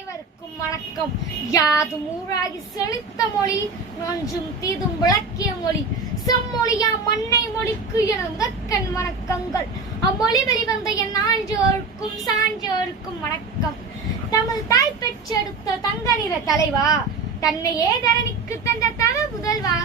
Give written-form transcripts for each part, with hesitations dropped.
அனைவருக்கும் வணக்கம். யாதும் ஊராகி செழித்த மொழி, நொஞ்சும் தீதும் விளக்கிய மொழி, செம்மொழியா மண்ணை மொழிக்கு என முதற்கண் வணக்கங்கள். அம்மொழி வெளிவந்த என் ஆன்றோருக்கும் சான்றோருக்கும் வணக்கம். தமது தாய் பெற்றெடுத்த தங்க நிற தலைவா, தன்னை ஏதரணிக்கு தந்த தவ முதல்வா,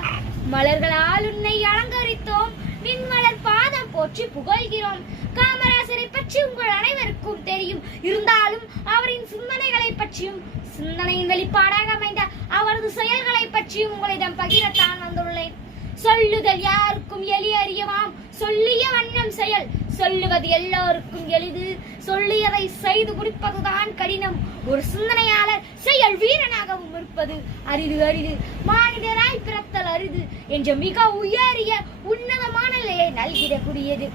மலர்களால் உன்னை அலங்கரித்தோம், நின்மலர் பாதம் போற்றி புகழ்கிறோம். காமராசரை பற்றி உங்கள் அனைவருக்கும் தெரியும். இருந்தாலும் அவரின் சிந்தனைகளை பற்றியும் சிந்தனையின் வெளிப்பாடாக அமைந்த அவரது செயல்களை பற்றியும் உங்களிடம் பகிரத்தான் வந்துள்ளேன். சொல்லுதல் யாருக்கும் எளிய அறியவாம், சொல்லிய வண்ணம் செயல். சொல்லுவது எல்லோருக்கும் எளிது, சொல்லியதை செய்து முடிப்பதுதான் கடினம். ஒரு சிந்தனையாளர் செயல் வீரனாகவும் இருப்பது அரிது அரிது. மாநிலராய் பிறத்தல் அரிது என்ற மிக உயரிய உன்னதமான நிலையை நல்கிடக்கூடியது.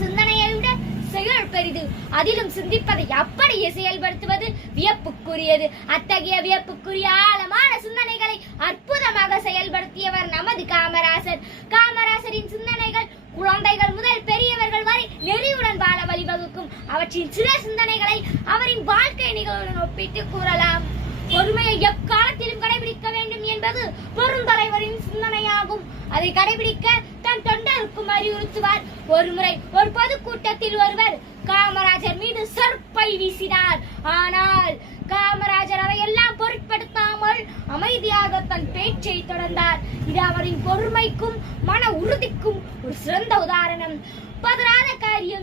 சிந்தனையை விட செயல் பெரிது. அதிலும் சிந்திப்பதை அப்படியே செயல்படுத்துவது வியப்புக்குரியது. அத்தகைய வியப்புக்குரிய ஆழமான சிந்தனைகளை அற்புதமாக செயல்படுத்தியவர் நமது காமராசர். காமராசரின் சிந்தனைகள் குழந்தைகள் முதல் பெரியவர்கள் வரை நெறியுடன் வாழ வழிவகுக்கும். அவற்றின் சில சிந்தனைகளை அவரின் வாழ்க்கை நிகழ்வுடன் ஒப்பிட்டு கூறலாம். பொறுமையை எக்காலத்திலும் கடைபிடிக்க வேண்டும் என்பது பெருந்தலைவரின் சிந்தனையாகும். அதை கடைபிடிக்க தன் தொண்டருக்கும் அறிவுறுத்துவார். ஒருமுறை ஒரு பொதுக்கூட்டத்தில் ஒருவர் காமராஜர் மீது செருப்பை வீசினார். ஆனால் காமராஜர் அதையெல்லாம் பொருட்படுத்தாமல் அமைதியாக தன் பேச்சை தொடர்ந்தார். இது அவரின் பொறுமைக்கும் மன உறுதிக்கும் ஒரு சிறந்த உதாரணம். பதறாத காரியம்